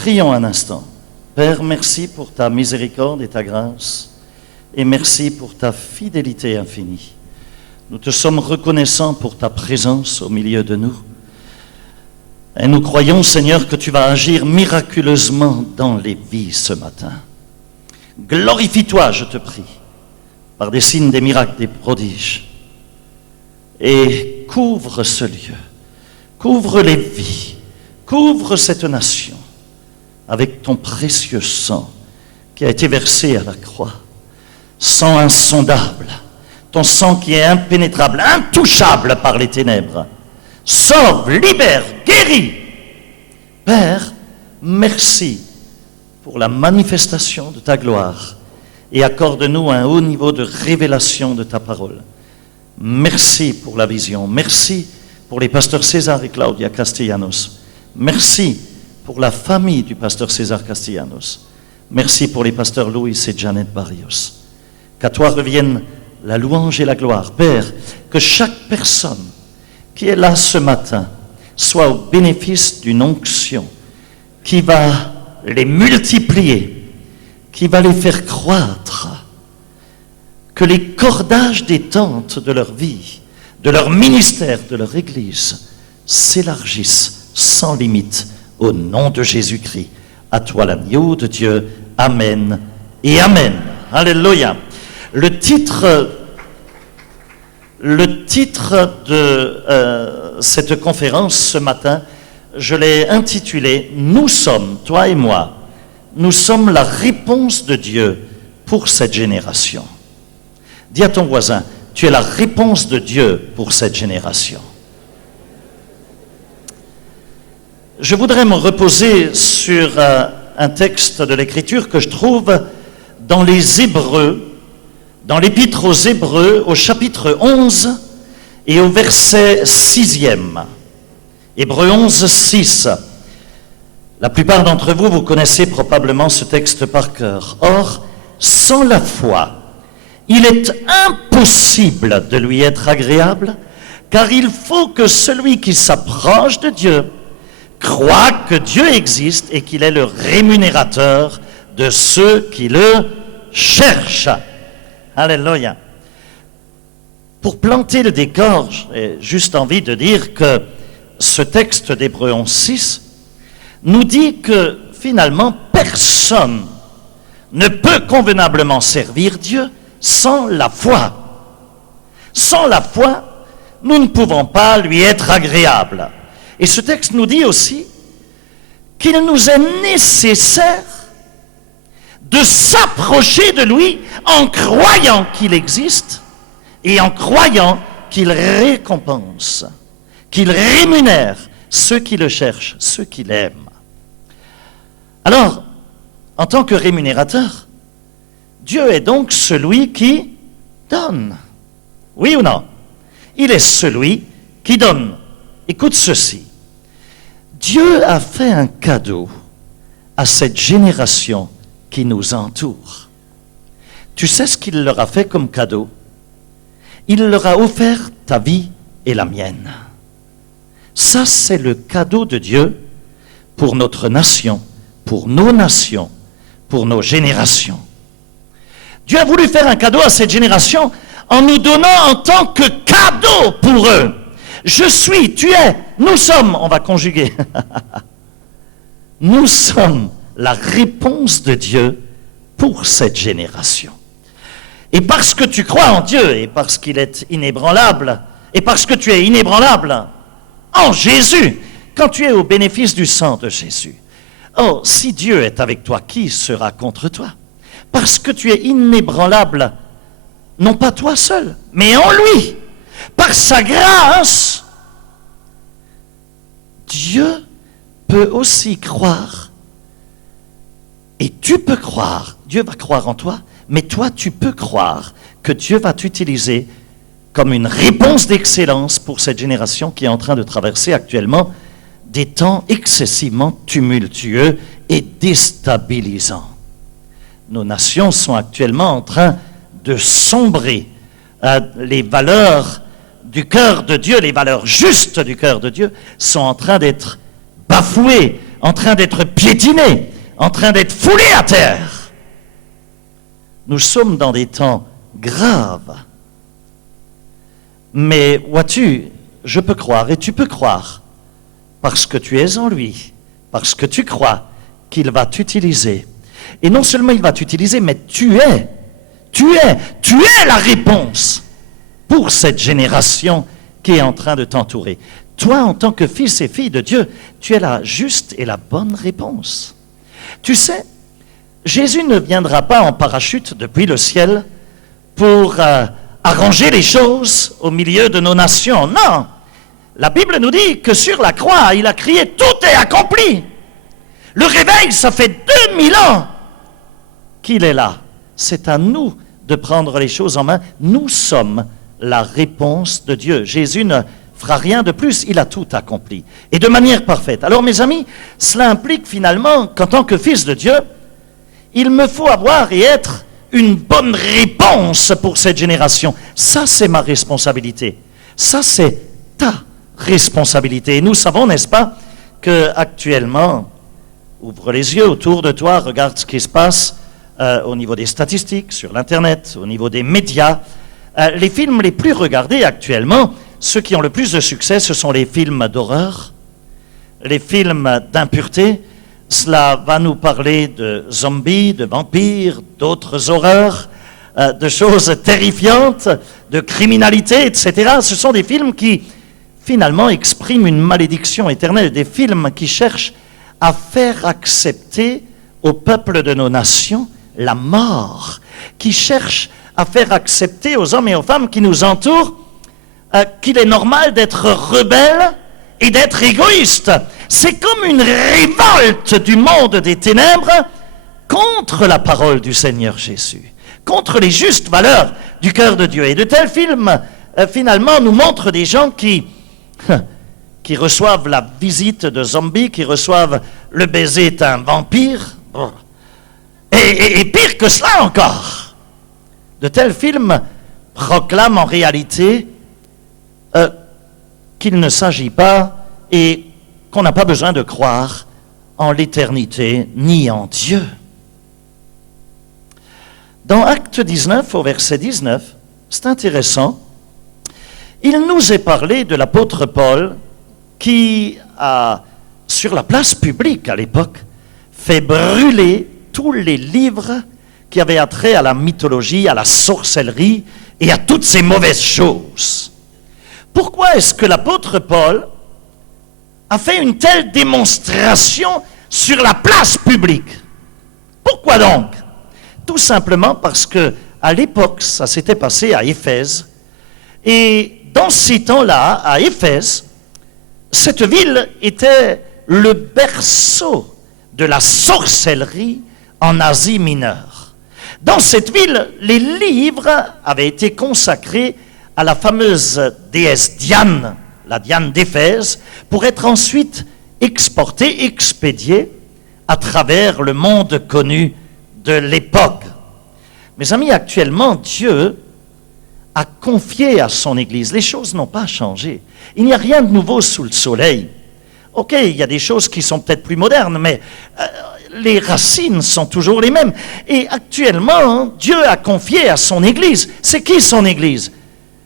Prions un instant. Père, merci pour ta miséricorde et ta grâce, et merci pour ta fidélité infinie. Nous te sommes reconnaissants pour ta présence au milieu de nous. Et nous croyons, Seigneur, que tu vas agir miraculeusement dans les vies ce matin. Glorifie-toi, je te prie, par des signes, des miracles, des prodiges. Et couvre ce lieu, couvre les vies, couvre cette nation avec ton précieux sang qui a été versé à la croix. Sang insondable, ton sang qui est impénétrable, intouchable par les ténèbres. Sauve, libère, guéris. Père, merci pour la manifestation de ta gloire et accorde-nous un haut niveau de révélation de ta parole. Merci pour la vision. Merci pour les pasteurs César et Claudia Castellanos. Merci pour la famille du pasteur César Castellanos. Merci pour les pasteurs Louis et Janet Barrios. Qu'à toi revienne la louange et la gloire. Père, que chaque personne qui est là ce matin soit au bénéfice d'une onction qui va les multiplier, qui va les faire croître, que les cordages des tentes de leur vie, de leur ministère, de leur Église s'élargissent sans limite au nom de Jésus-Christ. À toi l'agneau de Dieu. Amen et Amen. Alléluia. Le titre de cette conférence ce matin, je l'ai intitulé « Nous sommes, toi et moi, nous sommes la réponse de Dieu pour cette génération ». Dis à ton voisin, tu es la réponse de Dieu pour cette génération. Je voudrais me reposer sur un texte de l'Écriture que je trouve dans les Hébreux, dans l'Épître aux Hébreux, au chapitre 11 et au verset 6e. Hébreux 11, 6. La plupart d'entre vous, vous connaissez probablement ce texte par cœur. Or, sans la foi, il est impossible de lui être agréable, car il faut que celui qui s'approche de Dieu croit que Dieu existe et qu'il est le rémunérateur de ceux qui le cherchent. Alléluia. Pour planter le décor, j'ai juste envie de dire que ce texte d'Hébreux 11.6 nous dit que finalement personne ne peut convenablement servir Dieu sans la foi. Sans la foi, nous ne pouvons pas lui être agréables. Et ce texte nous dit aussi qu'il nous est nécessaire de s'approcher de lui en croyant qu'il existe et en croyant qu'il récompense, qu'il rémunère ceux qui le cherchent, ceux qui l'aiment. Alors, en tant que rémunérateur, Dieu est donc celui qui donne. Oui ou non? Il est celui qui donne. Écoute ceci. Dieu a fait un cadeau à cette génération qui nous entoure. Tu sais ce qu'il leur a fait comme cadeau? Il leur a offert ta vie et la mienne. Ça, c'est le cadeau de Dieu pour notre nation, pour nos nations, pour nos générations. Dieu a voulu faire un cadeau à cette génération en nous donnant en tant que cadeau pour eux. Je suis, tu es, nous sommes, on va conjuguer. Nous sommes la réponse de Dieu pour cette génération. Et parce que tu crois en Dieu, et parce qu'il est inébranlable, et parce que tu es inébranlable en Jésus, quand tu es au bénéfice du sang de Jésus. Oh, si Dieu est avec toi, qui sera contre toi? Parce que tu es inébranlable, non pas toi seul, mais en lui. Par sa grâce, Dieu peut aussi croire. Et tu peux croire, Dieu va croire en toi, mais toi tu peux croire que Dieu va t'utiliser comme une réponse d'excellence pour cette génération qui est en train de traverser actuellement des temps excessivement tumultueux et déstabilisants. Nos nations sont actuellement en train de sombrer. Les valeurs du cœur de Dieu, les valeurs justes du cœur de Dieu sont en train d'être bafouées, en train d'être piétinés, en train d'être foulés à terre. Nous sommes dans des temps graves. Mais vois-tu, je peux croire et tu peux croire, parce que tu es en lui, parce que tu crois qu'il va t'utiliser. Et non seulement il va t'utiliser, mais tu es la réponse pour cette génération qui est en train de t'entourer. Toi, en tant que fils et fille de Dieu, tu es la juste et la bonne réponse. Tu sais, Jésus ne viendra pas en parachute depuis le ciel pour arranger les choses au milieu de nos nations. Non, la Bible nous dit que sur la croix, il a crié « Tout est accompli ». Le réveil, ça fait 2000 ans qu'il est là. C'est à nous de prendre les choses en main. Nous sommes la réponse de Dieu. Jésus ne fera rien de plus, il a tout accompli. Et de manière parfaite. Alors mes amis, cela implique finalement qu'en tant que fils de Dieu, il me faut avoir et être une bonne réponse pour cette génération. Ça, c'est ma responsabilité. Ça, c'est ta responsabilité. Et nous savons, n'est-ce pas, qu'actuellement, ouvre les yeux autour de toi, regarde ce qui se passe au niveau des statistiques, sur l'Internet, au niveau des médias. Les films les plus regardés actuellement, ceux qui ont le plus de succès, ce sont les films d'horreur, les films d'impureté. Cela va nous parler de zombies, de vampires, d'autres horreurs, de choses terrifiantes, de criminalité, etc. Ce sont des films qui, finalement, expriment une malédiction éternelle, des films qui cherchent à faire accepter au peuple de nos nations la mort, qui cherchent à faire accepter aux hommes et aux femmes qui nous entourent qu'il est normal d'être rebelle et d'être égoïste. C'est comme une révolte du monde des ténèbres contre la parole du Seigneur Jésus, contre les justes valeurs du cœur de Dieu. Et de tels films, finalement, nous montrent des gens qui reçoivent la visite de zombies, qui reçoivent le baiser d'un vampire, et pire que cela encore. De tels films proclament en réalité qu'il ne s'agit pas et qu'on n'a pas besoin de croire en l'éternité ni en Dieu. Dans Acte 19, au verset 19, c'est intéressant, il nous est parlé de l'apôtre Paul qui a, sur la place publique à l'époque, fait brûler tous les livres qui avaient attrait à la mythologie, à la sorcellerie et à toutes ces mauvaises choses. Pourquoi est-ce que l'apôtre Paul a fait une telle démonstration sur la place publique? Pourquoi donc? Tout simplement parce que à l'époque, ça s'était passé à Éphèse, et dans ces temps-là, à Éphèse, cette ville était le berceau de la sorcellerie en Asie mineure. Dans cette ville, les livres avaient été consacrés à la fameuse déesse Diane, la Diane d'Éphèse, pour être ensuite exportés, expédiés à travers le monde connu de l'époque. Mes amis, actuellement, Dieu a confié à son Église. Les choses n'ont pas changé. Il n'y a rien de nouveau sous le soleil. Ok, il y a des choses qui sont peut-être plus modernes, mais les racines sont toujours les mêmes. Et actuellement, Dieu a confié à son Église. C'est qui son Église?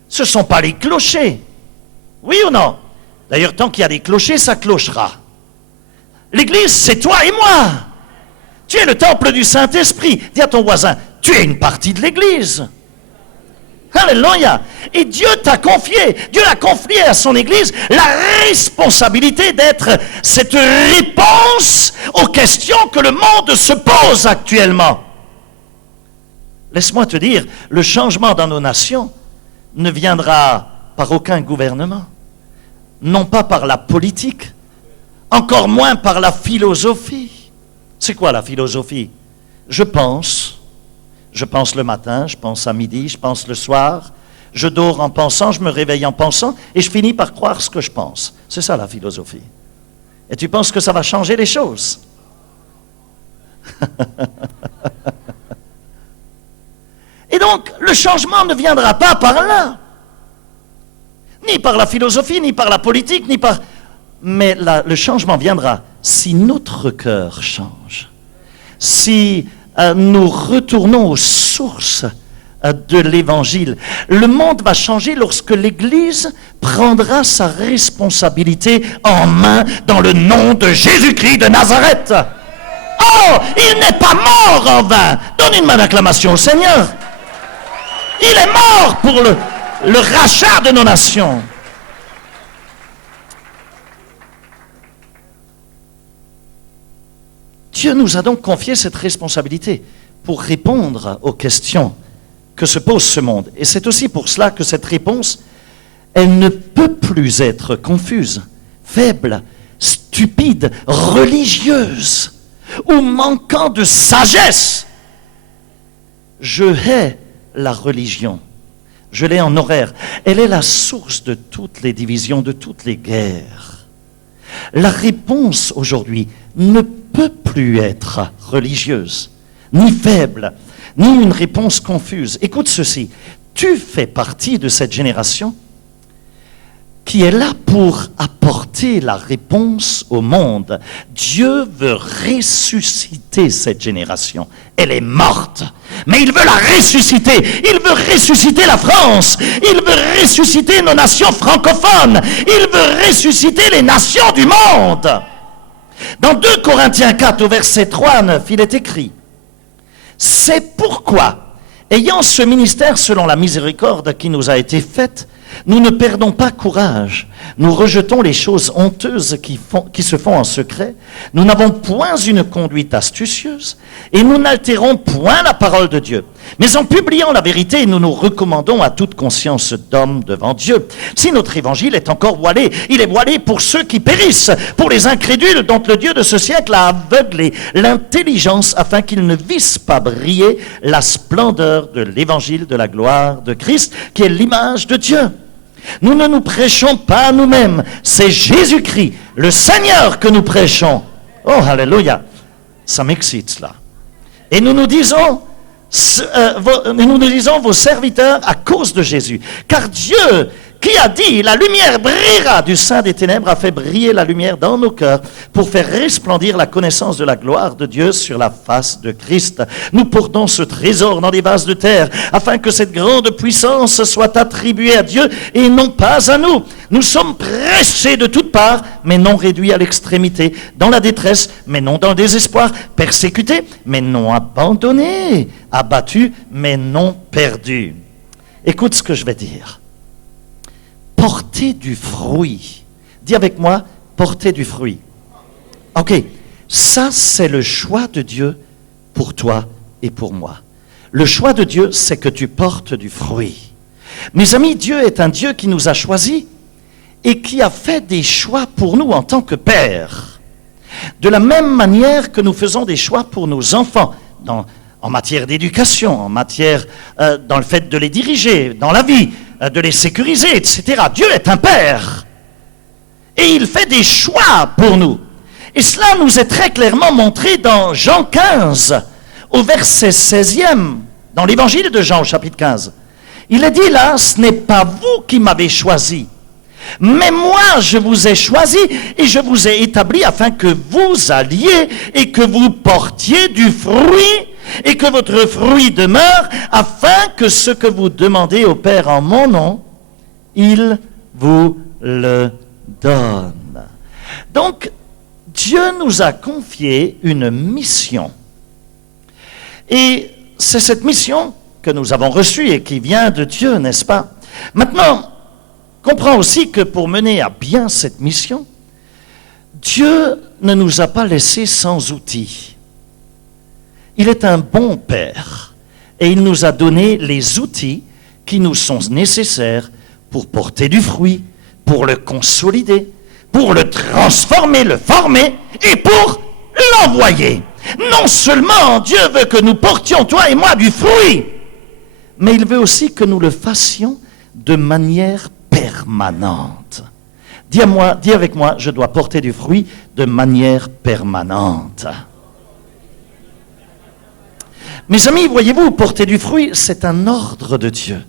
Ce ne sont pas les clochers. Oui ou non? D'ailleurs, tant qu'il y a des clochers, ça clochera. L'Église, c'est toi et moi. Tu es le temple du Saint-Esprit. Dis à ton voisin, tu es une partie de l'Église. Alléluia. Et Dieu t'a confié, Dieu a confié à son Église la responsabilité d'être cette réponse aux questions que le monde se pose actuellement. Laisse-moi te dire, le changement dans nos nations ne viendra par aucun gouvernement, non pas par la politique, encore moins par la philosophie. C'est quoi la philosophie? Je pense le matin, je pense à midi, je pense le soir, je dors en pensant, je me réveille en pensant, et je finis par croire ce que je pense. C'est ça la philosophie. Et tu penses que ça va changer les choses? Et donc, le changement ne viendra pas par là. Ni par la philosophie, ni par la politique, ni par... Mais le changement viendra si notre cœur change, si nous retournons aux sources de l'Évangile. Le monde va changer lorsque l'Église prendra sa responsabilité en main dans le nom de Jésus-Christ de Nazareth. Oh, il n'est pas mort en vain. Donne une main d'acclamation au Seigneur. Il est mort pour le rachat de nos nations. Dieu nous a donc confié cette responsabilité pour répondre aux questions que se pose ce monde. Et c'est aussi pour cela que cette réponse, elle ne peut plus être confuse, faible, stupide, religieuse ou manquant de sagesse. Je hais la religion. Je l'ai en horreur. Elle est la source de toutes les divisions, de toutes les guerres. La réponse aujourd'hui ne peut plus être religieuse, ni faible, ni une réponse confuse. Écoute ceci, tu fais partie de cette génération qui est là pour apporter la réponse au monde. Dieu veut ressusciter cette génération. Elle est morte, mais il veut la ressusciter. Il veut ressusciter la France. Il veut ressusciter nos nations francophones. Il veut ressusciter les nations du monde. Dans 2 Corinthiens 4, au verset 3 à 9, il est écrit: c'est pourquoi, ayant ce ministère selon la miséricorde qui nous a été faite, nous ne perdons pas courage. Nous rejetons les choses honteuses qui se font en secret. Nous n'avons point une conduite astucieuse et nous n'altérons point la parole de Dieu. Mais en publiant la vérité, nous nous recommandons à toute conscience d'homme devant Dieu. Si notre évangile est encore voilé, il est voilé pour ceux qui périssent, pour les incrédules dont le Dieu de ce siècle a aveuglé l'intelligence afin qu'ils ne vissent pas briller la splendeur de l'évangile de la gloire de Christ, qui est l'image de Dieu. Nous ne nous prêchons pas nous-mêmes, c'est Jésus-Christ, le Seigneur que nous prêchons. Oh, alléluia, ça m'excite cela. Et nous nous disons vos serviteurs à cause de Jésus. Car Dieu, qui a dit, la lumière brillera du sein des ténèbres, a fait briller la lumière dans nos cœurs pour faire resplendir la connaissance de la gloire de Dieu sur la face de Christ. Nous portons ce trésor dans des vases de terre, afin que cette grande puissance soit attribuée à Dieu et non pas à nous. Nous sommes pressés de toutes parts, mais non réduits à l'extrémité, dans la détresse, mais non dans le désespoir, persécutés, mais non abandonnés, abattus, mais non perdus. Écoute ce que je vais dire. Porter du fruit. Dis avec moi, porter du fruit. Ok, ça c'est le choix de Dieu pour toi et pour moi. Le choix de Dieu, c'est que tu portes du fruit. Mes amis, Dieu est un Dieu qui nous a choisis et qui a fait des choix pour nous en tant que père. De la même manière que nous faisons des choix pour nos enfants, en matière d'éducation, en matière dans le fait de les diriger, dans la vie, de les sécuriser, etc. Dieu est un père. Et il fait des choix pour nous. Et cela nous est très clairement montré dans Jean 15, au verset 16e, dans l'évangile de Jean, au chapitre 15. Il est dit là, ce n'est pas vous qui m'avez choisi, mais moi je vous ai choisi et je vous ai établi afin que vous alliez et que vous portiez du fruit et que votre fruit demeure, afin que ce que vous demandez au Père en mon nom, il vous le donne. Donc, Dieu nous a confié une mission. Et c'est cette mission que nous avons reçue et qui vient de Dieu, n'est-ce pas? Maintenant, comprends aussi que pour mener à bien cette mission, Dieu ne nous a pas laissés sans outils. Il est un bon Père et il nous a donné les outils qui nous sont nécessaires pour porter du fruit, pour le consolider, pour le transformer, le former et pour l'envoyer. Non seulement Dieu veut que nous portions, toi et moi, du fruit, mais il veut aussi que nous le fassions de manière permanente. Dis avec moi, je dois porter du fruit de manière permanente. Mes amis, voyez-vous, porter du fruit, c'est un ordre de Dieu.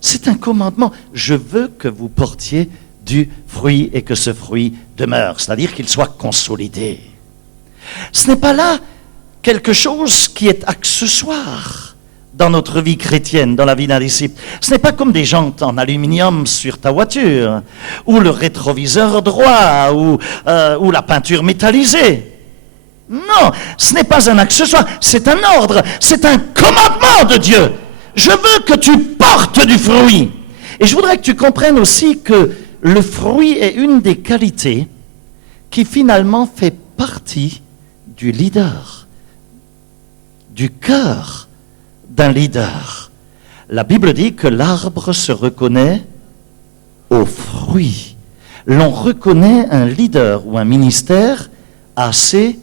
C'est un commandement. Je veux que vous portiez du fruit et que ce fruit demeure, c'est-à-dire qu'il soit consolidé. Ce n'est pas là quelque chose qui est accessoire dans notre vie chrétienne, dans la vie d'un disciple. Ce n'est pas comme des jantes en aluminium sur ta voiture, ou le rétroviseur droit, ou la peinture métallisée. Non, ce n'est pas un accessoire, c'est un ordre, c'est un commandement de Dieu. Je veux que tu portes du fruit. Et je voudrais que tu comprennes aussi que le fruit est une des qualités qui finalement fait partie du leader, du cœur d'un leader. La Bible dit que l'arbre se reconnaît aux fruits. L'on reconnaît un leader ou un ministère à ses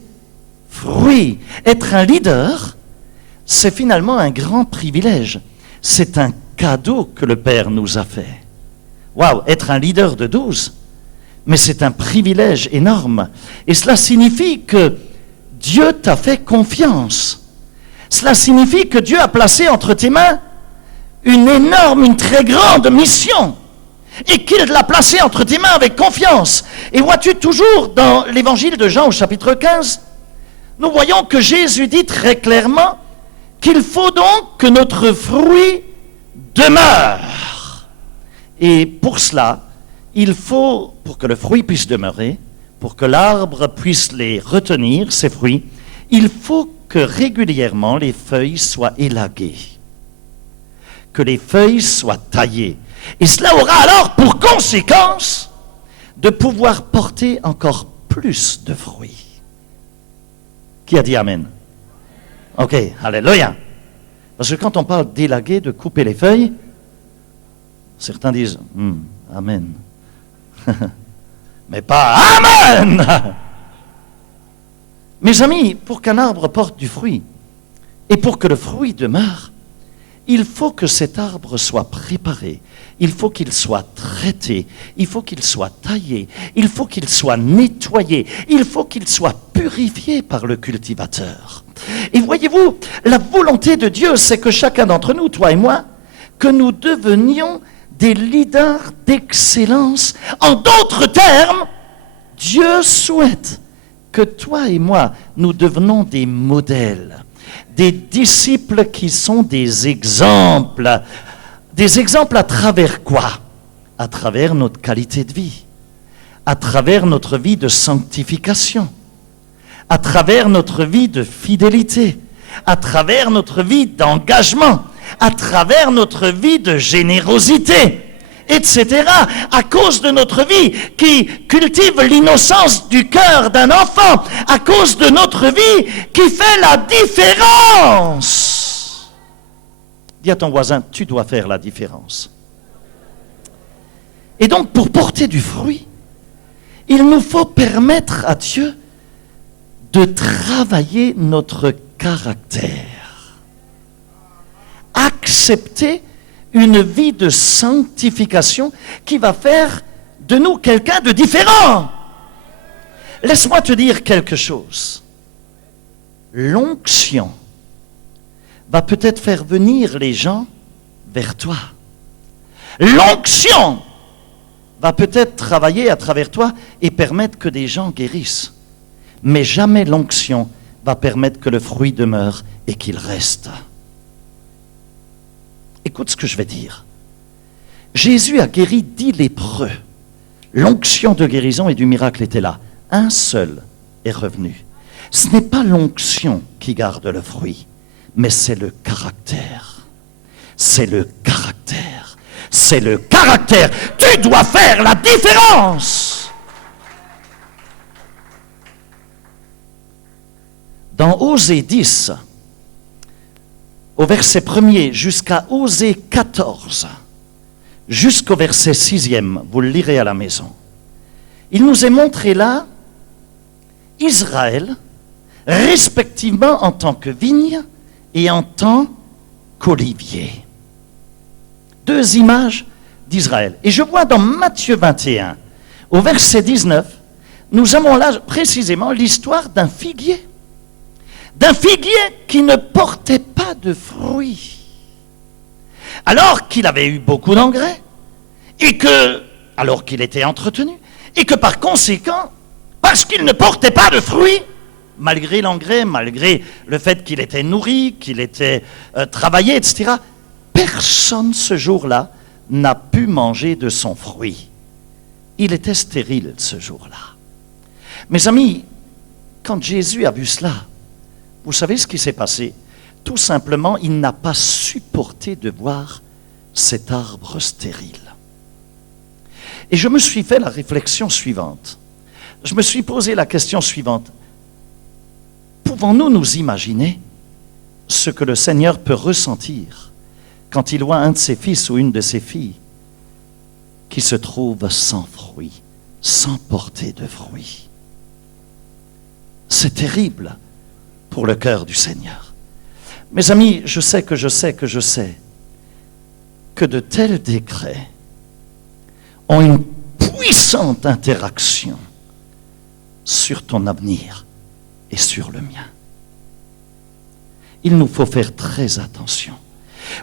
fruits. Être un leader, c'est finalement un grand privilège. C'est un cadeau que le Père nous a fait. Waouh, être un leader de 12, mais c'est un privilège énorme. Et cela signifie que Dieu t'a fait confiance. Cela signifie que Dieu a placé entre tes mains une très grande mission. Et qu'il l'a placé entre tes mains avec confiance. Et vois-tu, toujours dans l'évangile de Jean au chapitre 15, nous voyons que Jésus dit très clairement qu'il faut donc que notre fruit demeure. Et pour cela, il faut, pour que le fruit puisse demeurer, pour que l'arbre puisse les retenir, ses fruits, il faut que régulièrement les feuilles soient élaguées, que les feuilles soient taillées. Et cela aura alors pour conséquence de pouvoir porter encore plus de fruits. Qui a dit Amen? Ok, alléluia. Parce que quand on parle d'élaguer, de couper les feuilles, certains disent Amen. Mais pas Amen. Mes amis, pour qu'un arbre porte du fruit et pour que le fruit demeure, il faut que cet arbre soit préparé, il faut qu'il soit traité, il faut qu'il soit taillé, il faut qu'il soit nettoyé, il faut qu'il soit purifié par le cultivateur. Et voyez-vous, la volonté de Dieu, c'est que chacun d'entre nous, toi et moi, que nous devenions des leaders d'excellence. En d'autres termes, Dieu souhaite que toi et moi, nous devenons des modèles, des disciples qui sont des exemples. Des exemples à travers quoi? À travers notre qualité de vie, à travers notre vie de sanctification, à travers notre vie de fidélité, à travers notre vie d'engagement, à travers notre vie de générosité, etc. À cause de notre vie qui cultive l'innocence du cœur d'un enfant, à cause de notre vie qui fait la différence. Dis à ton voisin, tu dois faire la différence. Et donc, pour porter du fruit, il nous faut permettre à Dieu de travailler notre caractère. Accepter une vie de sanctification qui va faire de nous quelqu'un de différent. Laisse-moi te dire quelque chose. L'onction va peut-être faire venir les gens vers toi. L'onction va peut-être travailler à travers toi et permettre que des gens guérissent. Mais jamais l'onction va permettre que le fruit demeure et qu'il reste. Écoute ce que je vais dire. Jésus a guéri 10 lépreux. L'onction de guérison et du miracle était là. Un seul est revenu. Ce n'est pas l'onction qui garde le fruit, mais c'est le caractère. C'est le caractère. C'est le caractère. Tu dois faire la différence. Dans Osée 10, au verset 1er jusqu'à Osée 14, jusqu'au verset 6e, vous le lirez à la maison, il nous est montré là Israël, respectivement en tant que vigne et en tant qu'olivier. 2 images d'Israël. Et je vois dans Matthieu 21, au verset 19, nous avons là précisément l'histoire d'un figuier. D'un figuier qui ne portait pas de fruits. Alors qu'il avait eu beaucoup d'engrais et que alors qu'il était entretenu, et que par conséquent, parce qu'il ne portait pas de fruits, malgré l'engrais, malgré le fait qu'il était nourri, qu'il était travaillé, etc., personne ce jour-là n'a pu manger de son fruit. Il était stérile ce jour-là. Mes amis, quand Jésus a vu cela, vous savez ce qui s'est passé? Tout simplement, il n'a pas supporté de voir cet arbre stérile. Et je me suis fait la réflexion suivante. Je me suis posé la question suivante. Pouvons-nous nous imaginer ce que le Seigneur peut ressentir quand il voit un de ses fils ou une de ses filles qui se trouve sans fruit, sans porter de fruits? C'est terrible pour le cœur du Seigneur. Mes amis, je sais que de tels décrets ont une puissante interaction sur ton avenir et sur le mien. Il nous faut faire très attention.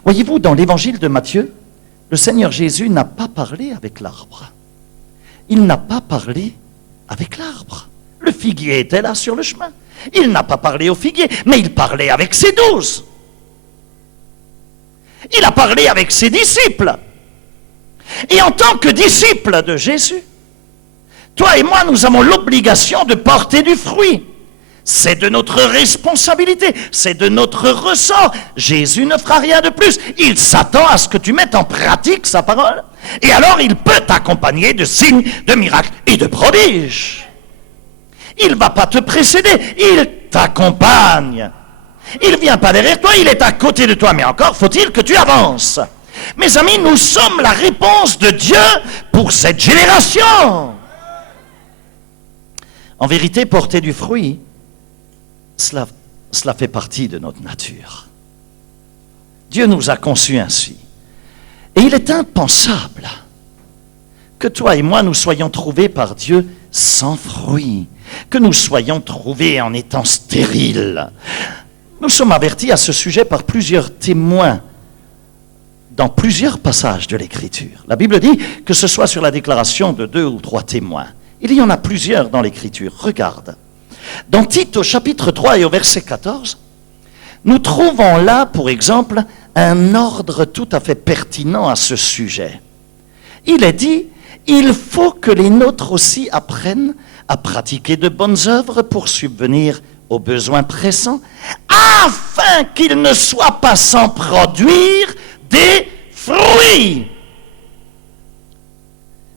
Voyez-vous, dans l'évangile de Matthieu, le Seigneur Jésus n'a pas parlé avec l'arbre. Il n'a pas parlé avec l'arbre. Le figuier était là sur le chemin. Il n'a pas parlé au figuier, mais il parlait avec ses 12. Il a parlé avec ses disciples. Et en tant que disciples de Jésus, toi et moi, nous avons l'obligation de porter du fruit. C'est de notre responsabilité, c'est de notre ressort. Jésus ne fera rien de plus. Il s'attend à ce que tu mettes en pratique sa parole. Et alors, il peut t'accompagner de signes, de miracles et de prodiges. Il ne va pas te précéder, il t'accompagne. Il ne vient pas derrière toi, il est à côté de toi. Mais encore faut-il que tu avances. Mes amis, nous sommes la réponse de Dieu pour cette génération. En vérité, porter du fruit, cela fait partie de notre nature. Dieu nous a conçus ainsi. Et il est impensable que toi et moi, nous soyons trouvés par Dieu sans fruit, que nous soyons trouvés en étant stériles. Nous sommes avertis à ce sujet par plusieurs témoins dans plusieurs passages de l'Écriture. La Bible dit que ce soit sur la déclaration de 2 ou 3 témoins. Il y en a plusieurs dans l'Écriture. Regarde. Dans Tite, au chapitre 3 et au verset 14, nous trouvons là, pour exemple, un ordre tout à fait pertinent à ce sujet. Il est dit, il faut que les nôtres aussi apprennent à pratiquer de bonnes œuvres pour subvenir aux besoins pressants, afin qu'ils ne soient pas sans produire des fruits.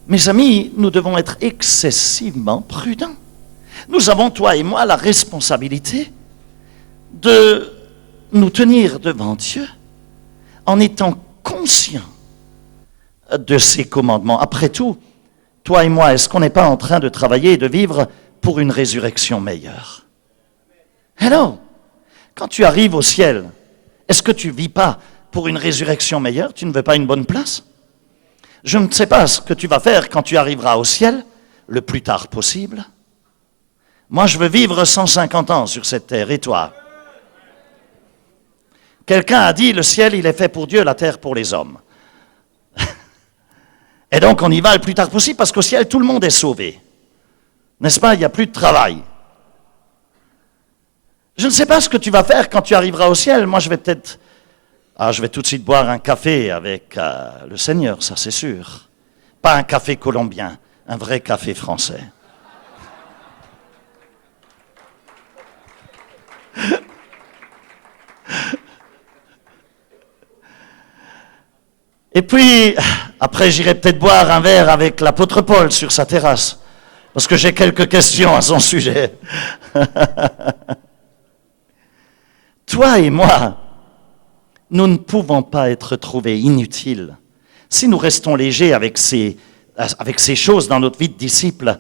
Mes amis, nous devons être excessivement prudents. Nous avons, toi et moi, la responsabilité de nous tenir devant Dieu en étant conscients de ses commandements. Après tout, toi et moi, est-ce qu'on n'est pas en train de travailler et de vivre pour une résurrection meilleure? Alors, quand tu arrives au ciel, est-ce que tu ne vis pas pour une résurrection meilleure? Tu ne veux pas une bonne place? Je ne sais pas ce que tu vas faire quand tu arriveras au ciel, le plus tard possible. Moi, je veux vivre 150 ans sur cette terre, et toi? Quelqu'un a dit, le ciel, il est fait pour Dieu, la terre pour les hommes. Et donc, on y va le plus tard possible, parce qu'au ciel, tout le monde est sauvé. N'est-ce pas? Il n'y a plus de travail. Je ne sais pas ce que tu vas faire quand tu arriveras au ciel. Moi, je vais peut-être... je vais tout de suite boire un café avec le Seigneur, ça c'est sûr. Pas un café colombien, un vrai café français. Et puis, après, j'irai peut-être boire un verre avec l'apôtre Paul sur sa terrasse, parce que j'ai quelques questions à son sujet. Toi et moi, nous ne pouvons pas être trouvés inutiles. Si nous restons légers avec ces choses dans notre vie de disciple,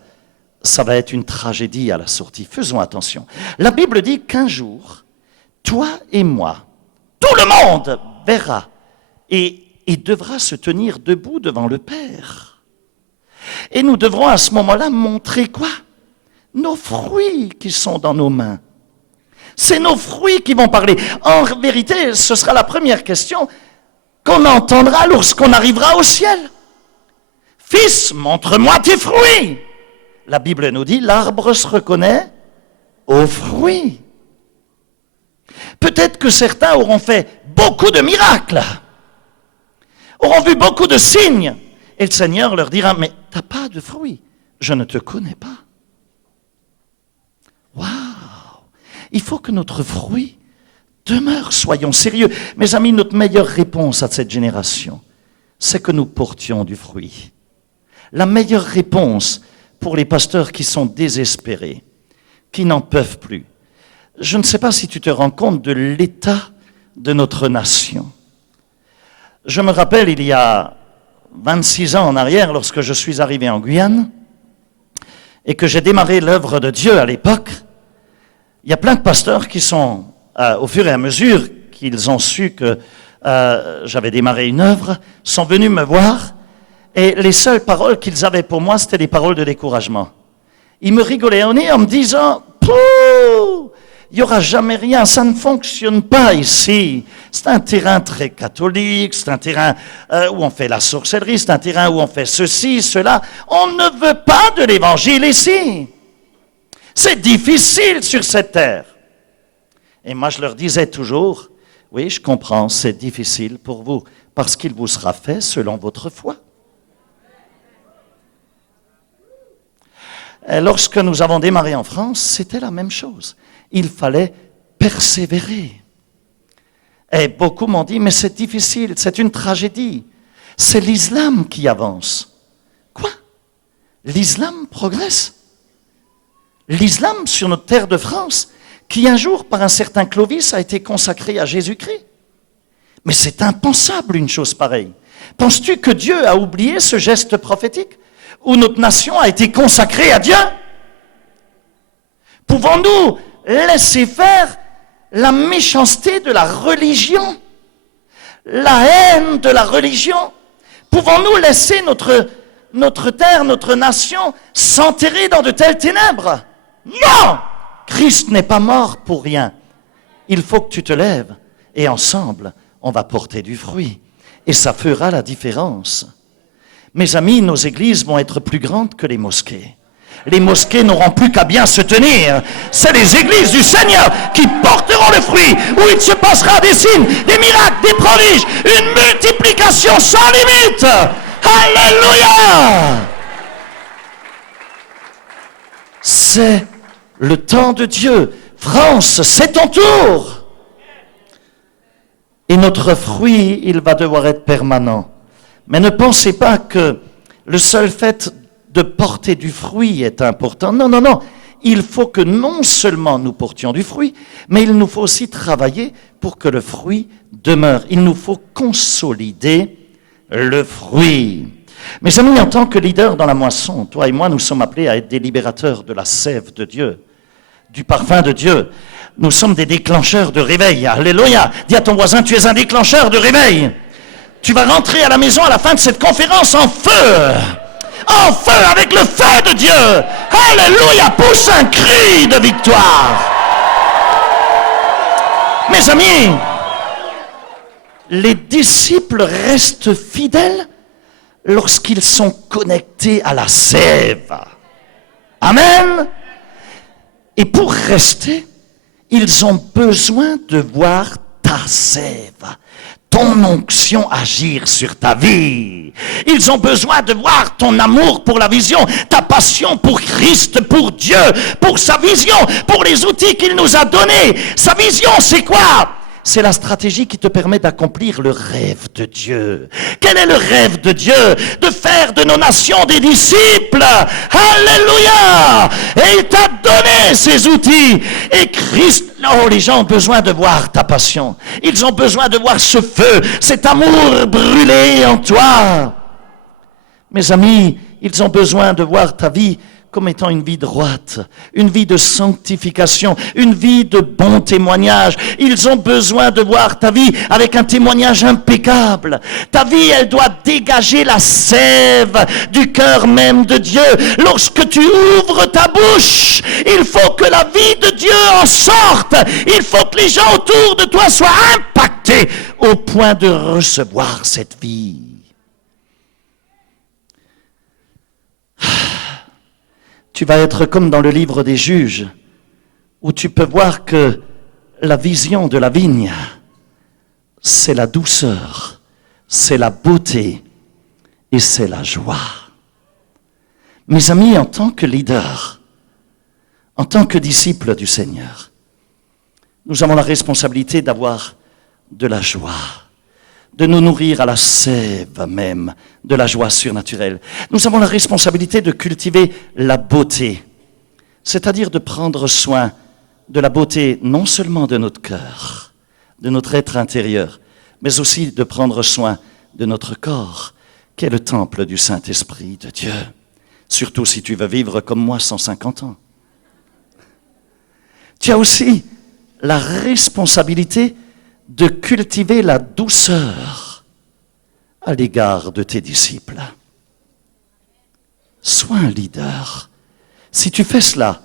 ça va être une tragédie à la sortie. Faisons attention. La Bible dit qu'un jour, toi et moi, tout le monde verra et devra se tenir debout devant le Père. Et nous devrons à ce moment-là montrer quoi? Nos fruits qui sont dans nos mains. C'est nos fruits qui vont parler. En vérité, ce sera la première question qu'on entendra lorsqu'on arrivera au ciel. Fils, montre-moi tes fruits. La Bible nous dit, l'arbre se reconnaît aux fruits. Peut-être que certains auront fait beaucoup de miracles, auront vu beaucoup de signes, et le Seigneur leur dira, mais tu n'as pas de fruits, je ne te connais pas. Waouh! Il faut que notre fruit demeure, soyons sérieux. Mes amis, notre meilleure réponse à cette génération, c'est que nous portions du fruit. La meilleure réponse pour les pasteurs qui sont désespérés, qui n'en peuvent plus. Je ne sais pas si tu te rends compte de l'état de notre nation. Je me rappelle, il y a 26 ans en arrière, lorsque je suis arrivé en Guyane, et que j'ai démarré l'œuvre de Dieu à l'époque, il y a plein de pasteurs qui sont, au fur et à mesure qu'ils ont su que j'avais démarré une œuvre, sont venus me voir, et les seules paroles qu'ils avaient pour moi, c'était des paroles de découragement. Ils me rigolaient au nez en me disant « Pouh, il n'y aura jamais rien, ça ne fonctionne pas ici. C'est un terrain très catholique, c'est un terrain où on fait la sorcellerie, c'est un terrain où on fait ceci, cela. On ne veut pas de l'évangile ici. C'est difficile sur cette terre. » Et moi, je leur disais toujours, oui, je comprends, c'est difficile pour vous, parce qu'il vous sera fait selon votre foi. Et lorsque nous avons démarré en France, c'était la même chose. Il fallait persévérer. Et beaucoup m'ont dit, mais c'est difficile, c'est une tragédie. C'est l'islam qui avance. Quoi? L'islam progresse? L'islam sur notre terre de France, qui un jour, par un certain Clovis, a été consacré à Jésus-Christ. Mais c'est impensable une chose pareille. Penses-tu que Dieu a oublié ce geste prophétique où notre nation a été consacrée à Dieu? Pouvons-nous laisser faire la méchanceté de la religion, la haine de la religion? Pouvons-nous laisser notre terre, notre nation s'enterrer dans de telles ténèbres? Non! Christ n'est pas mort pour rien. Il faut que tu te lèves et ensemble, on va porter du fruit. Et ça fera la différence. Mes amis, nos églises vont être plus grandes que les mosquées. Les mosquées n'auront plus qu'à bien se tenir. C'est les églises du Seigneur qui porteront le fruit, où il se passera des signes, des miracles, des prodiges, une multiplication sans limite. Alléluia! C'est le temps de Dieu. France, c'est ton tour. Et notre fruit, il va devoir être permanent. Mais ne pensez pas que le seul fait de porter du fruit est important. Non, non, non. Il faut que non seulement nous portions du fruit, mais il nous faut aussi travailler pour que le fruit demeure. Il nous faut consolider le fruit. Mes amis, en tant que leaders dans la moisson, toi et moi, nous sommes appelés à être des libérateurs de la sève de Dieu, du parfum de Dieu. Nous sommes des déclencheurs de réveil. Alléluia. Dis à ton voisin, tu es un déclencheur de réveil. Tu vas rentrer à la maison à la fin de cette conférence en feu. En feu, avec le feu de Dieu. Alléluia. Pousse un cri de victoire. Mes amis, les disciples restent fidèles lorsqu'ils sont connectés à la sève. Amen. Et pour rester, ils ont besoin de voir ta sève, ton onction agir sur ta vie. Ils ont besoin de voir ton amour pour la vision, ta passion pour Christ, pour Dieu, pour sa vision, pour les outils qu'il nous a donnés. Sa vision, c'est quoi? C'est la stratégie qui te permet d'accomplir le rêve de Dieu. Quel est le rêve de Dieu? De faire de nos nations des disciples. Alléluia! Et il t'a donné ces outils. Et Christ, oh, les gens ont besoin de voir ta passion. Ils ont besoin de voir ce feu, cet amour brûler en toi. Mes amis, ils ont besoin de voir ta vie comme étant une vie droite, une vie de sanctification, une vie de bon témoignage. Ils ont besoin de voir ta vie avec un témoignage impeccable. Ta vie, elle doit dégager la sève du cœur même de Dieu. Lorsque tu ouvres ta bouche, il faut que la vie de Dieu en sorte. Il faut que les gens autour de toi soient impactés au point de recevoir cette vie. Tu vas être comme dans le livre des Juges, où tu peux voir que la vision de la vigne, c'est la douceur, c'est la beauté et c'est la joie. Mes amis, en tant que leader, en tant que disciples du Seigneur, nous avons la responsabilité d'avoir de la joie, de nous nourrir à la sève même de la joie surnaturelle. Nous avons la responsabilité de cultiver la beauté, c'est-à-dire de prendre soin de la beauté non seulement de notre cœur, de notre être intérieur, mais aussi de prendre soin de notre corps, qui est le temple du Saint-Esprit de Dieu. Surtout si tu veux vivre comme moi 150 ans. Tu as aussi la responsabilité de cultiver la douceur à l'égard de tes disciples. Sois un leader. Si tu fais cela,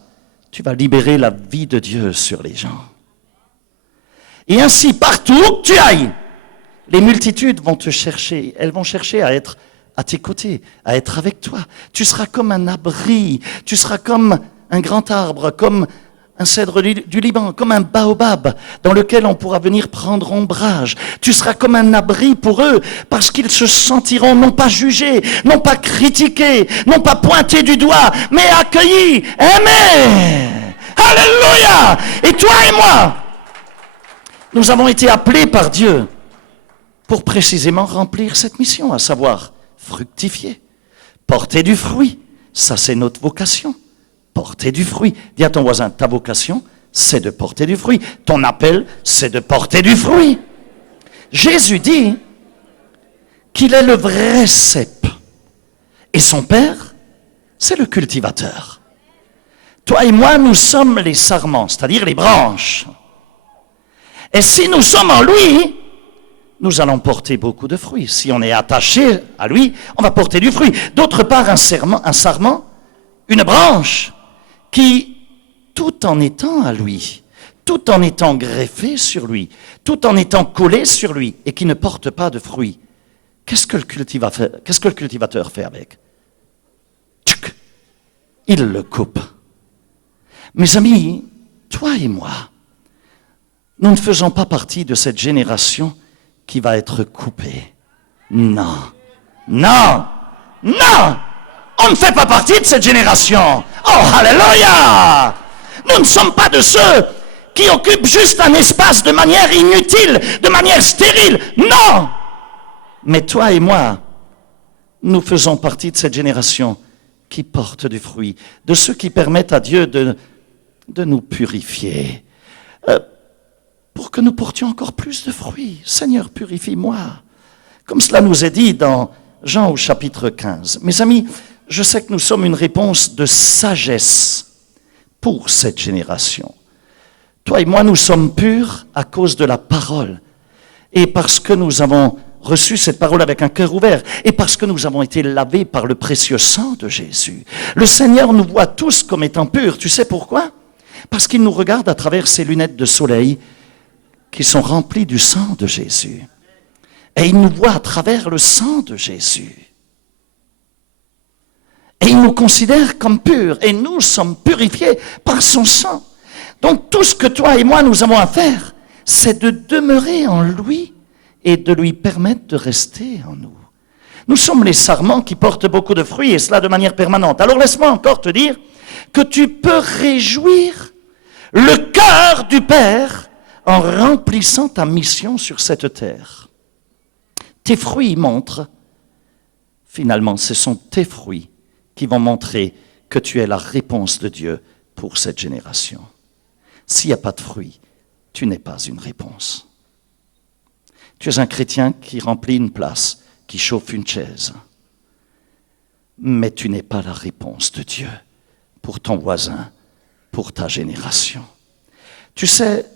tu vas libérer la vie de Dieu sur les gens. Et ainsi, partout où tu ailles, les multitudes vont te chercher. Elles vont chercher à être à tes côtés, à être avec toi. Tu seras comme un abri, tu seras comme un grand arbre, comme un cèdre du Liban, comme un baobab dans lequel on pourra venir prendre ombrage. Tu seras comme un abri pour eux parce qu'ils se sentiront non pas jugés, non pas critiqués, non pas pointés du doigt, mais accueillis, aimés. Alléluia! Et toi et moi, nous avons été appelés par Dieu pour précisément remplir cette mission, à savoir fructifier, porter du fruit. Ça, c'est notre vocation. Porter du fruit. Dis à ton voisin, ta vocation, c'est de porter du fruit. Ton appel, c'est de porter du fruit. Jésus dit qu'il est le vrai cep. Et son père, c'est le cultivateur. Toi et moi, nous sommes les sarments, c'est-à-dire les branches. Et si nous sommes en lui, nous allons porter beaucoup de fruits. Si on est attaché à lui, on va porter du fruit. D'autre part, un sarment, une branche, qui, tout en étant à lui, tout en étant greffé sur lui, tout en étant collé sur lui, et qui ne porte pas de fruits, qu'est-ce que le cultivateur fait avec? Tchouk, il le coupe. Mes amis, toi et moi, nous ne faisons pas partie de cette génération qui va être coupée. Non, non, non! On ne fait pas partie de cette génération. Oh, alléluia! Nous ne sommes pas de ceux qui occupent juste un espace de manière inutile, de manière stérile. Non! Mais toi et moi, nous faisons partie de cette génération qui porte du fruit, de ceux qui permettent à Dieu de nous purifier, pour que nous portions encore plus de fruits. Seigneur, purifie-moi. Comme cela nous est dit dans Jean au chapitre 15. Mes amis, je sais que nous sommes une réponse de sagesse pour cette génération. Toi et moi, nous sommes purs à cause de la parole. Et parce que nous avons reçu cette parole avec un cœur ouvert. Et parce que nous avons été lavés par le précieux sang de Jésus. Le Seigneur nous voit tous comme étant purs. Tu sais pourquoi? Parce qu'il nous regarde à travers ses lunettes de soleil qui sont remplies du sang de Jésus. Et il nous voit à travers le sang de Jésus. Et il nous considère comme purs. Et nous sommes purifiés par son sang. Donc tout ce que toi et moi nous avons à faire, c'est de demeurer en lui et de lui permettre de rester en nous. Nous sommes les sarments qui portent beaucoup de fruits et cela de manière permanente. Alors laisse-moi encore te dire que tu peux réjouir le cœur du Père en remplissant ta mission sur cette terre. Tes fruits montrent, finalement, ce sont tes fruits qui vont montrer que tu es la réponse de Dieu pour cette génération. S'il n'y a pas de fruits, tu n'es pas une réponse. Tu es un chrétien qui remplit une place, qui chauffe une chaise. Mais tu n'es pas la réponse de Dieu pour ton voisin, pour ta génération. Tu sais,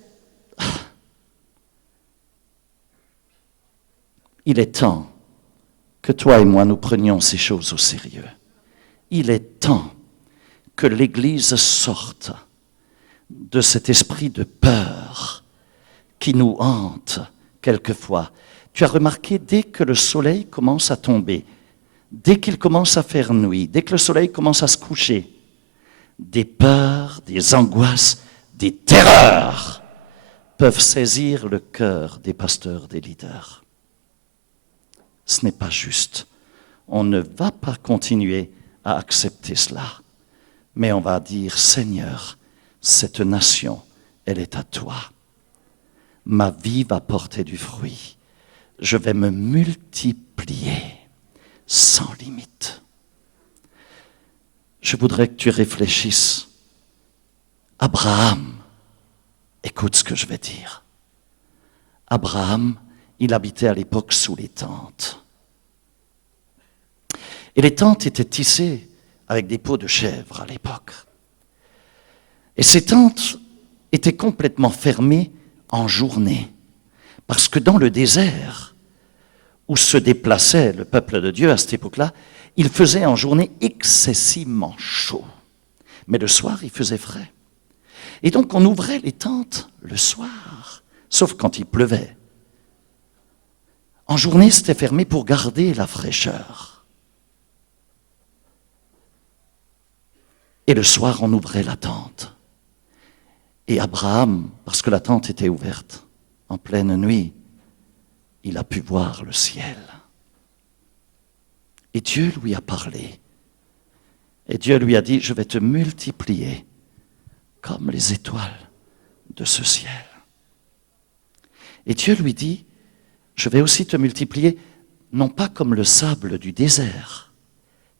il est temps que toi et moi nous prenions ces choses au sérieux. Il est temps que l'Église sorte de cet esprit de peur qui nous hante quelquefois. Tu as remarqué, dès que le soleil commence à tomber, dès qu'il commence à faire nuit, dès que le soleil commence à se coucher, des peurs, des angoisses, des terreurs peuvent saisir le cœur des pasteurs, des leaders. Ce n'est pas juste. On ne va pas continuer à accepter cela, mais on va dire, Seigneur, cette nation, elle est à toi. Ma vie va porter du fruit. Je vais me multiplier sans limite. Je voudrais que tu réfléchisses. Abraham, écoute ce que je vais dire. Abraham, il habitait à l'époque sous les tentes. Et les tentes étaient tissées avec des peaux de chèvre à l'époque. Et ces tentes étaient complètement fermées en journée. Parce que dans le désert, où se déplaçait le peuple de Dieu à cette époque-là, il faisait en journée excessivement chaud. Mais le soir, il faisait frais. Et donc, on ouvrait les tentes le soir, sauf quand il pleuvait. En journée, c'était fermé pour garder la fraîcheur. Et le soir, on ouvrait la tente. Et Abraham, parce que la tente était ouverte, en pleine nuit, il a pu voir le ciel. Et Dieu lui a parlé. Et Dieu lui a dit, je vais te multiplier comme les étoiles de ce ciel. Et Dieu lui dit, je vais aussi te multiplier, non pas comme le sable du désert,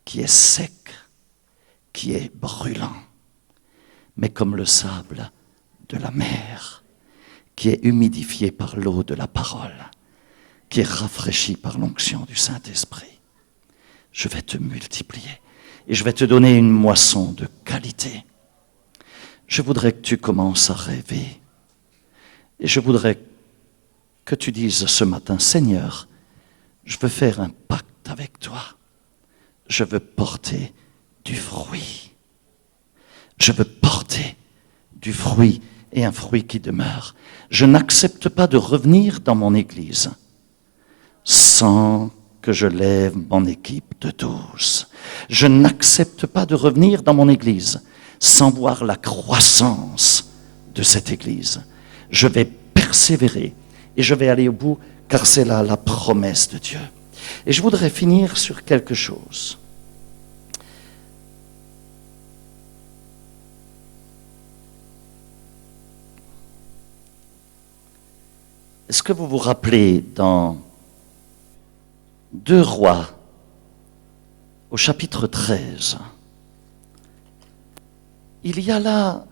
qui est sec, qui est brûlant, mais comme le sable de la mer, qui est humidifié par l'eau de la parole, qui est rafraîchi par l'onction du Saint-Esprit. Je vais te multiplier et je vais te donner une moisson de qualité. Je voudrais que tu commences à rêver. Et je voudrais que tu dises ce matin, Seigneur, je veux faire un pacte avec toi. Je veux porter du fruit. Je veux porter du fruit et un fruit qui demeure. Je n'accepte pas de revenir dans mon église sans que je lève mon équipe de 12. Je n'accepte pas de revenir dans mon église sans voir la croissance de cette église. Je vais persévérer et je vais aller au bout car c'est là la promesse de Dieu. Et je voudrais finir sur quelque chose. Est-ce que vous vous rappelez dans 2 Rois, au chapitre 13, il y a là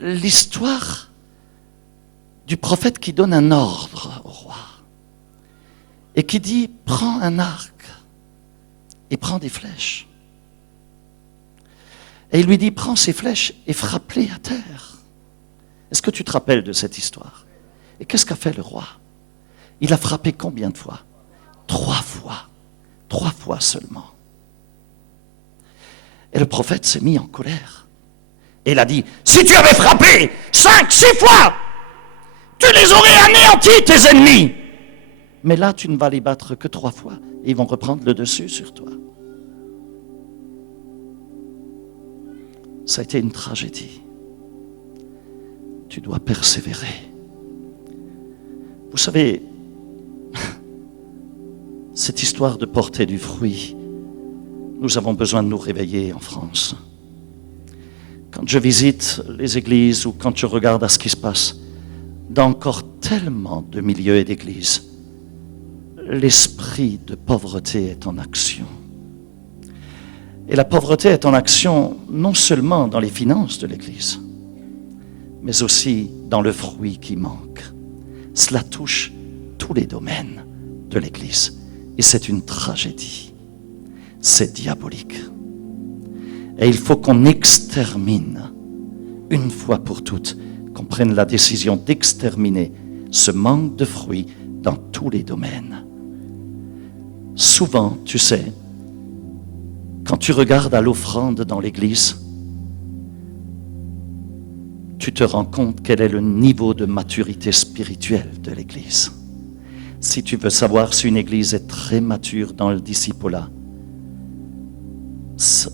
l'histoire du prophète qui donne un ordre au roi et qui dit « Prends un arc et prends des flèches ». Et il lui dit « Prends ces flèches et frappe-les à terre ». Est-ce que tu te rappelles de cette histoire? Et qu'est-ce qu'a fait le roi? Il a frappé combien de fois? 3 fois. 3 fois seulement. Et le prophète s'est mis en colère. Et il a dit, si tu avais frappé 5, 6 fois, tu les aurais anéantis, tes ennemis. Mais là, tu ne vas les battre que 3 fois. Et ils vont reprendre le dessus sur toi. Ça a été une tragédie. Tu dois persévérer. Vous savez, cette histoire de porter du fruit, nous avons besoin de nous réveiller en France. Quand je visite les églises ou quand je regarde à ce qui se passe, dans encore tellement de milieux et d'églises, l'esprit de pauvreté est en action. Et la pauvreté est en action non seulement dans les finances de l'église, mais aussi dans le fruit qui manque. Cela touche tous les domaines de l'église. Et c'est une tragédie. C'est diabolique. Et il faut qu'on extermine, une fois pour toutes, qu'on prenne la décision d'exterminer ce manque de fruits dans tous les domaines. Souvent, tu sais, quand tu regardes à l'offrande dans l'église, tu te rends compte quel est le niveau de maturité spirituelle de l'église. Si tu veux savoir si une église est très mature dans le discipulat,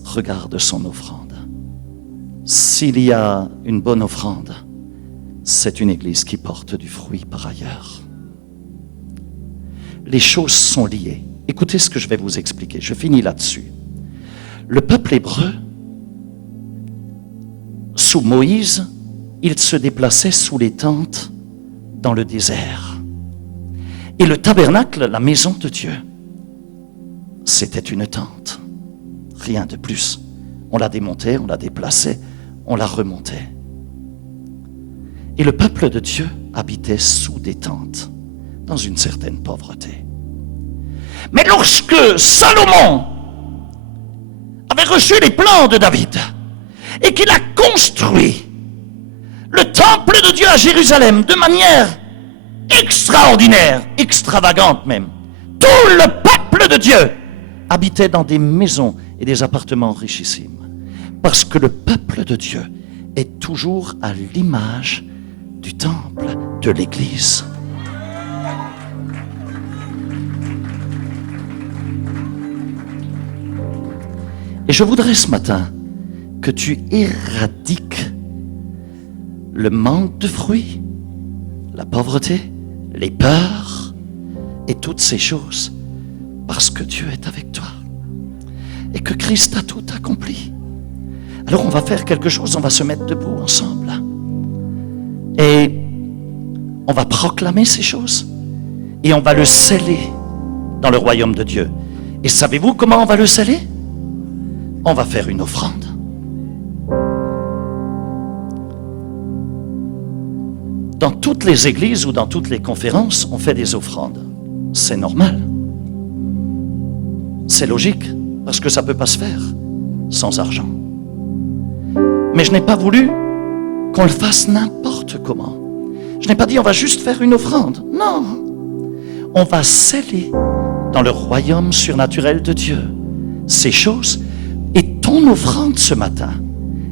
regarde son offrande. S'il y a une bonne offrande, c'est une église qui porte du fruit par ailleurs. Les choses sont liées. Écoutez ce que je vais vous expliquer. Je finis là-dessus. Le peuple hébreu, sous Moïse, il se déplaçait sous les tentes dans le désert. Et le tabernacle, la maison de Dieu, c'était une tente. Rien de plus. On la démontait, on la déplaçait, on la remontait. Et le peuple de Dieu habitait sous des tentes, dans une certaine pauvreté. Mais lorsque Salomon avait reçu les plans de David et qu'il a construit le temple de Dieu à Jérusalem de manière extraordinaire, extravagante même, tout le peuple de Dieu habitait dans des maisons et des appartements richissimes. Parce que le peuple de Dieu est toujours à l'image du temple de l'Église. Et je voudrais ce matin que tu éradiques le manque de fruits, la pauvreté, les peurs et toutes ces choses, parce que Dieu est avec toi et que Christ a tout accompli. Alors on va faire quelque chose, on va se mettre debout ensemble et on va proclamer ces choses et on va le sceller dans le royaume de Dieu. Et savez-vous comment on va le sceller? On va faire une offrande. Dans toutes les églises ou dans toutes les conférences, on fait des offrandes. C'est normal. C'est logique, parce que ça ne peut pas se faire sans argent. Mais je n'ai pas voulu qu'on le fasse n'importe comment. Je n'ai pas dit on va juste faire une offrande. Non. On va sceller dans le royaume surnaturel de Dieu ces choses. Et ton offrande ce matin,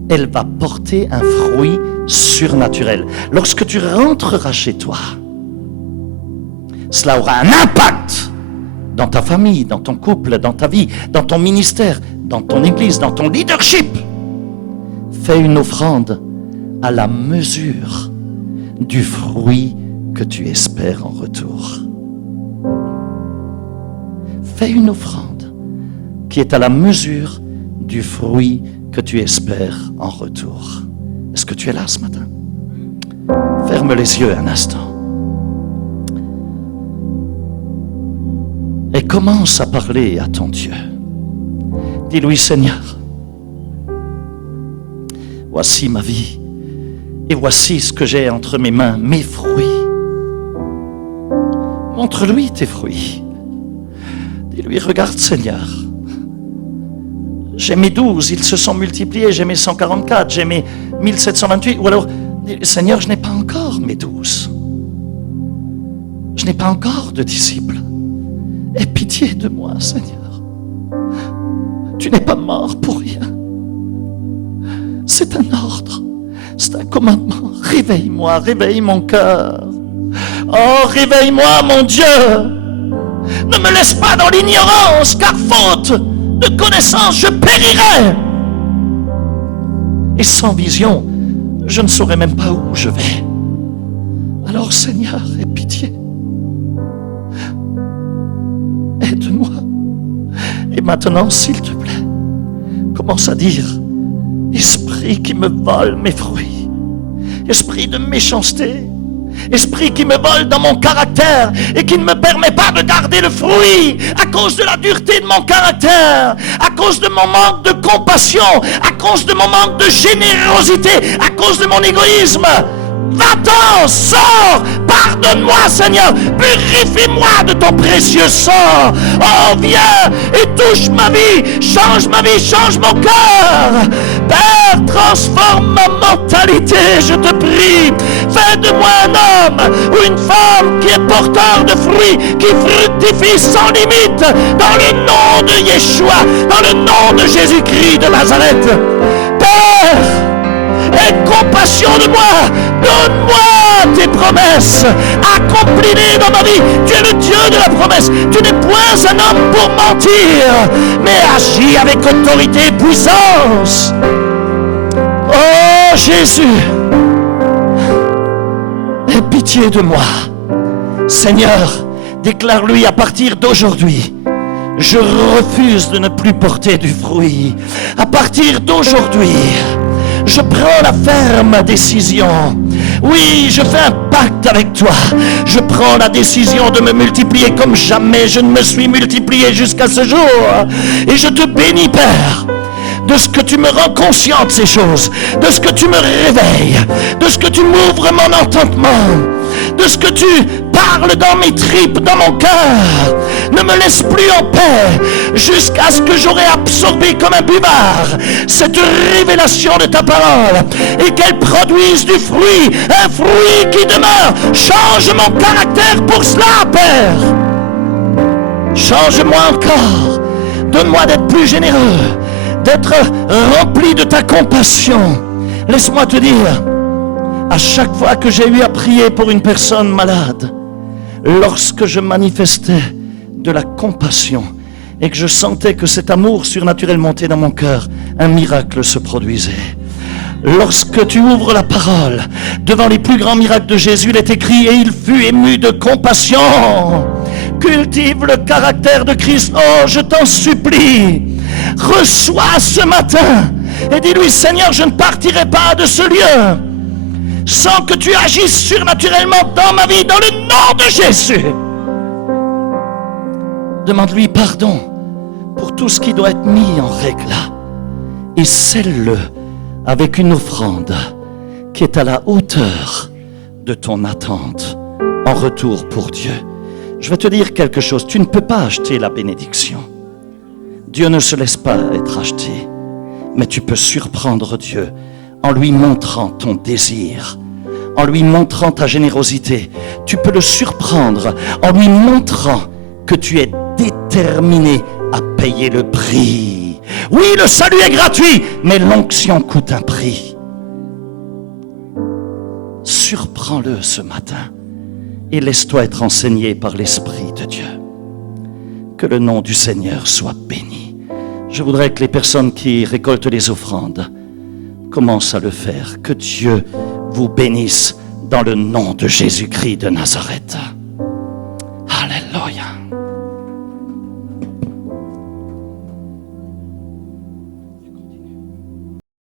elle va porter un fruit surnaturel. Lorsque tu rentreras chez toi, cela aura un impact dans ta famille, dans ton couple, dans ta vie, dans ton ministère, dans ton église, dans ton leadership. Fais une offrande à la mesure du fruit que tu espères en retour. Fais une offrande qui est à la mesure du fruit que tu espères en retour. Est-ce que tu es là ce matin? Ferme les yeux un instant. Et commence à parler à ton Dieu. Dis-lui, Seigneur, voici ma vie et voici ce que j'ai entre mes mains, mes fruits. Montre-lui tes fruits. Dis-lui, regarde Seigneur, j'ai mes 12, ils se sont multipliés, j'ai mes 144, j'ai mes 1728. Ou alors, Seigneur, je n'ai pas encore mes 12. Je n'ai pas encore de disciples. Aie pitié de moi, Seigneur. Tu n'es pas mort pour rien. C'est un ordre, c'est un commandement. Réveille-moi, réveille mon cœur. Oh, réveille-moi, mon Dieu. Ne me laisse pas dans l'ignorance, car faute de connaissance, je périrai. Et sans vision, je ne saurais même pas où je vais. Alors, Seigneur, aie pitié. Aide-moi. Et maintenant, s'il te plaît, commence à dire, esprit qui me vole mes fruits, esprit de méchanceté, esprit qui me vole dans mon caractère et qui ne me permet pas de garder le fruit à cause de la dureté de mon caractère, à cause de mon manque de compassion, à cause de mon manque de générosité, à cause de mon égoïsme. Va-t'en, sors, pardonne-moi Seigneur, purifie-moi de ton précieux sang. Oh, viens et touche ma vie, change mon cœur. Père, transforme ma mentalité, je te prie. Fais de moi un homme ou une femme qui est porteur de fruits, qui fructifie sans limite, dans le nom de Yeshua, dans le nom de Jésus-Christ de Nazareth. Père, aie compassion de moi, donne-moi tes promesses, accorde accomplis-les dans ma vie. Tu es le Dieu de la promesse. Tu n'es point un homme pour mentir, mais agis avec autorité et puissance. Oh Jésus, aie pitié de moi. Seigneur, déclare-lui à partir d'aujourd'hui, je refuse de ne plus porter du fruit. À partir d'aujourd'hui, je prends la ferme décision. Oui, je fais un pacte avec toi. Je prends la décision de me multiplier comme jamais je ne me suis multiplié jusqu'à ce jour. Et je te bénis, Père, de ce que tu me rends conscient de ces choses, de ce que tu me réveilles, de ce que tu m'ouvres mon entendement, de ce que tu parles dans mes tripes, dans mon cœur. Ne me laisse plus en paix jusqu'à ce que j'aurai absorbé comme un buvard cette révélation de ta parole et qu'elle produise du fruit, un fruit qui demeure. Change mon caractère pour cela, Père. Change-moi encore. Donne-moi d'être plus généreux, d'être rempli de ta compassion. Laisse-moi te dire, à chaque fois que j'ai eu à prier pour une personne malade, lorsque je manifestais de la compassion et que je sentais que cet amour surnaturel montait dans mon cœur, un miracle se produisait. Lorsque tu ouvres la parole, devant les plus grands miracles de Jésus, il est écrit « Et il fut ému de compassion ». Cultive le caractère de Christ. Oh, je t'en supplie, reçois ce matin et dis-lui « Seigneur, je ne partirai pas de ce lieu sans que tu agisses surnaturellement dans ma vie, dans le nom de Jésus. » Demande-lui pardon pour tout ce qui doit être mis en règle et scelle-le avec une offrande qui est à la hauteur de ton attente en retour pour Dieu. Je vais te dire quelque chose, tu ne peux pas acheter la bénédiction. Dieu ne se laisse pas être acheté, mais tu peux surprendre Dieu en lui montrant ton désir, en lui montrant ta générosité. Tu peux le surprendre en lui montrant que tu es déterminé à payer le prix. Oui, le salut est gratuit, mais l'onction coûte un prix. Surprends-le ce matin et laisse-toi être enseigné par l'Esprit de Dieu. Que le nom du Seigneur soit béni. Je voudrais que les personnes qui récoltent les offrandes commencent à le faire. Que Dieu vous bénisse dans le nom de Jésus-Christ de Nazareth. Alléluia.